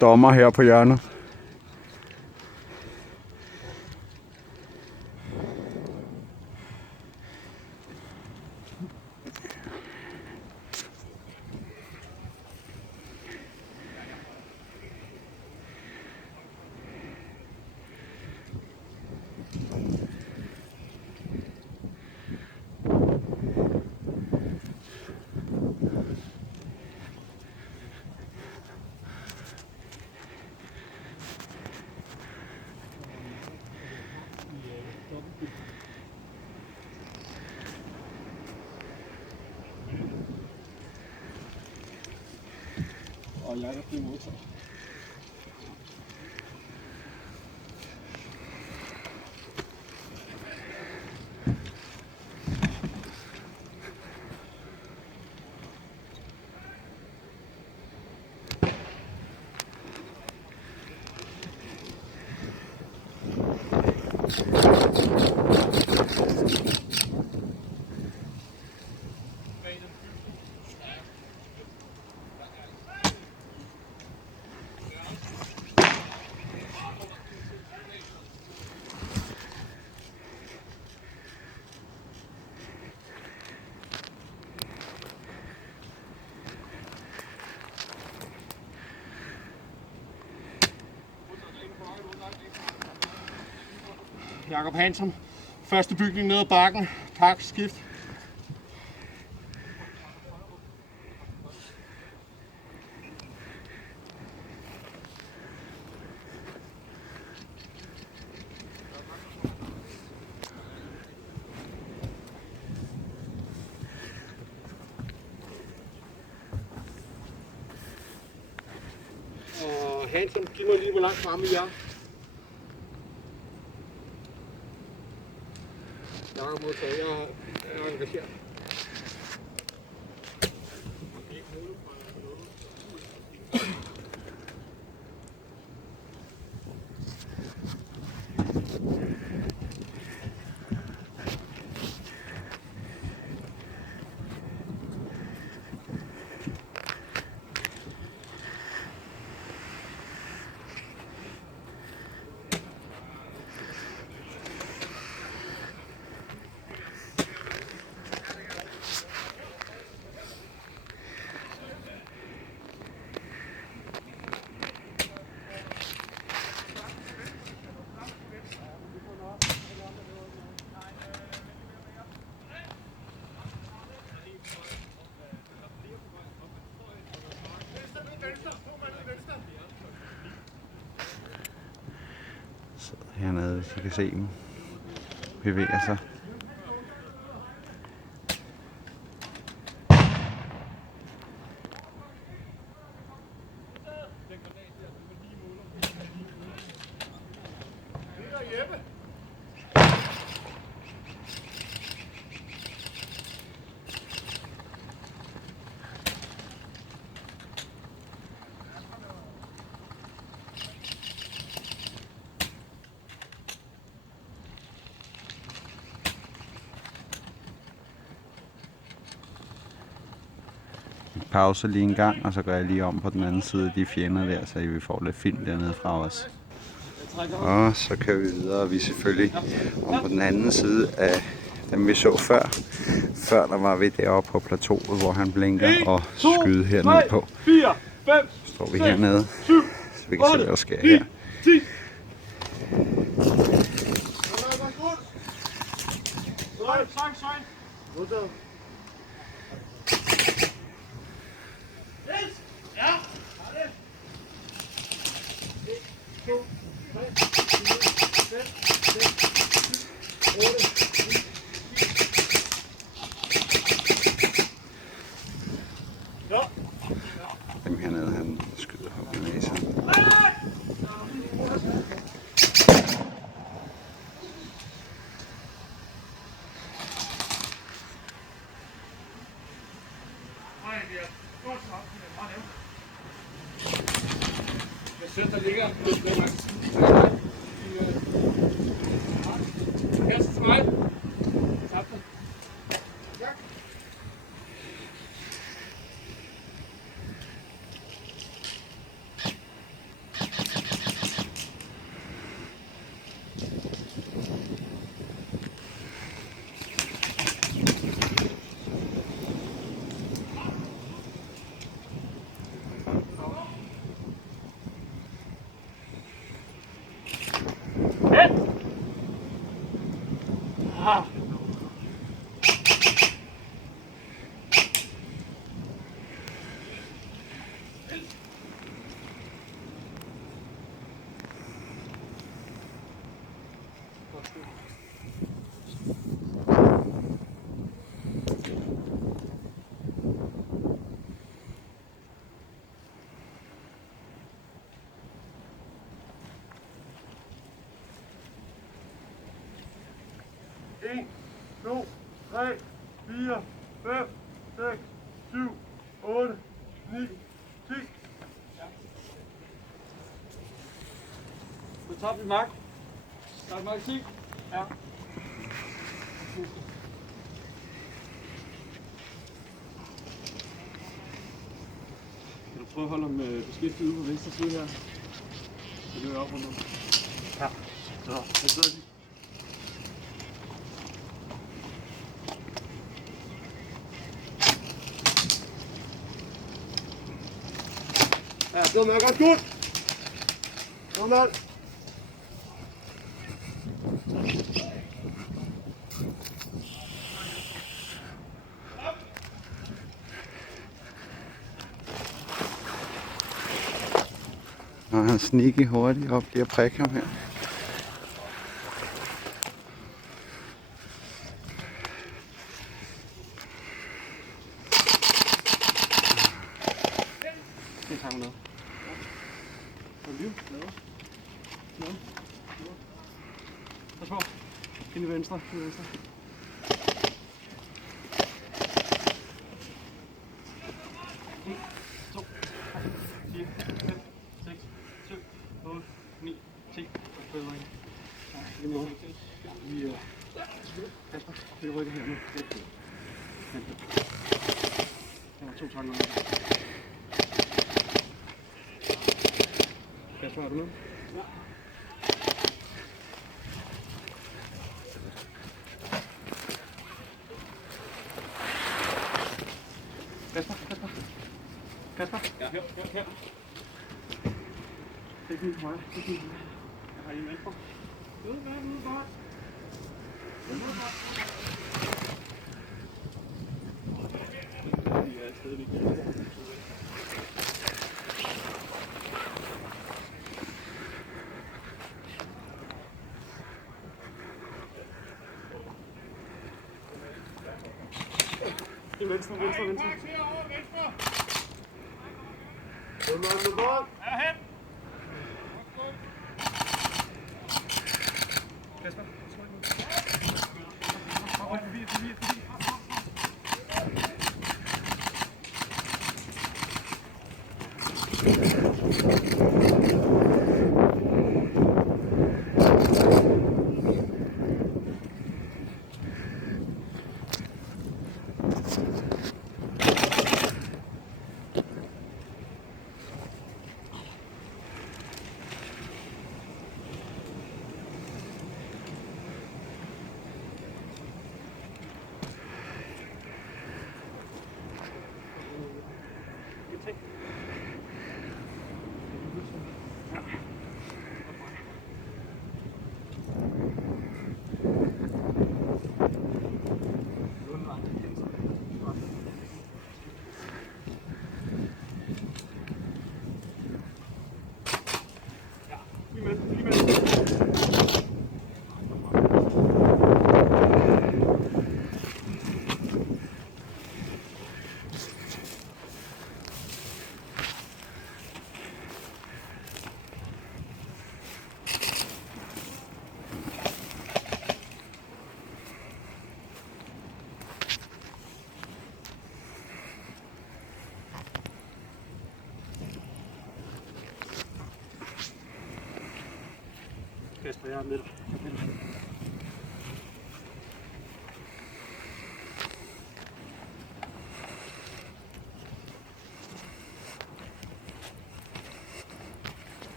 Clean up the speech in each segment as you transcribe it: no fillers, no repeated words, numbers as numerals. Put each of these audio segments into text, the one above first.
dommer her på hjørnet. Og jeg er blevet modtaget. Jakob Hansen, første bygning ned ad bakken, tak, skift. Og Hansen, giv mig lige, hvor langt fremme I er. Jakob modtaget, jeg er engageret. Hernede, hvis I kan se dem, bevæger sig. Pause lige en gang, og så går jeg lige om på den anden side af de fjender der, så vi får lidt film dernede fra os. Og så kører vi videre, vi er selvfølgelig om på den anden side af dem vi så før. Før der var vi deroppe på plateauet, hvor han blinker og skyder hernede på. Så står vi hernede, så vi kan se hvad der sker her. Dem hernede, han skyder op i næsen. Jeg synes, der ligger Kast til mig. Tabte. Ja. En, to, tre, fire, fem, seks, syv, 8, 9, 10. Så tager vi mark. Der er magasin. Ja. Kan du prøve at holde ham beskæftiget ude på venstre side her? Så løber jeg op rundt om. Ja. Så sidder de. Ja, det var godt godt. Kom mand. Og han sneaky hurtigt op lige at prikke ham her. Det tager hun noget. Hvad er det? Noget. Pas på. Ind i venstre. Ind i venstre. En, to, tre, fire, fem, seks, syv, 8, 9, 10. Bedre ind. Ja, det er noget. Vi Kasper, det rykker her nu. Vent. Der var 2 takker med. Kasper, har du noget? Ja. Kasper? Ja, her. Det er fint for mig. Det er fint for mig. Jeg har en venstre. Ude godt. Vi er et sted, vi kan. Venstre. Herhen! Kasper, forbi. Kasper, jeg er med.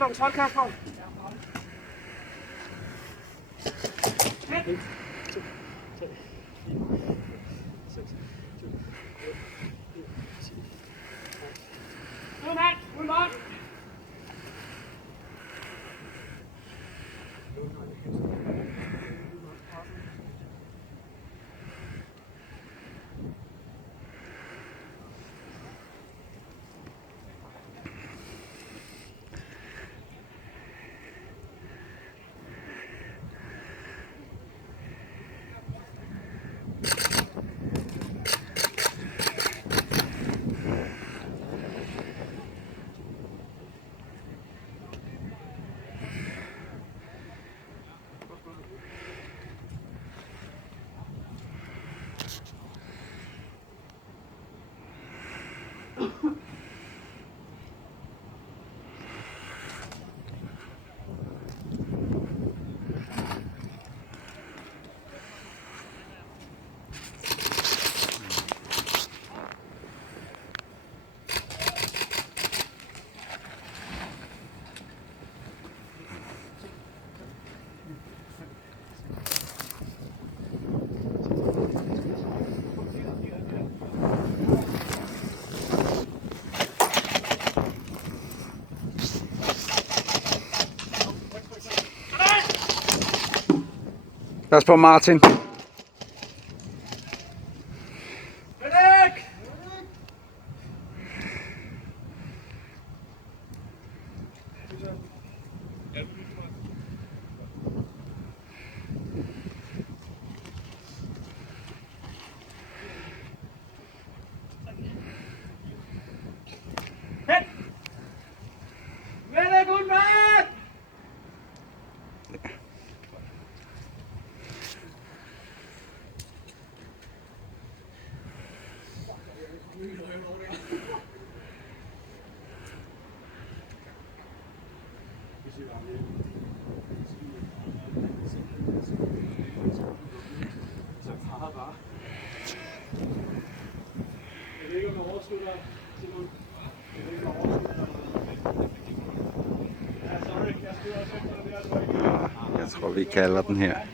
hold Kasper. Pas på Martin. Jeg tror vi kalder den her.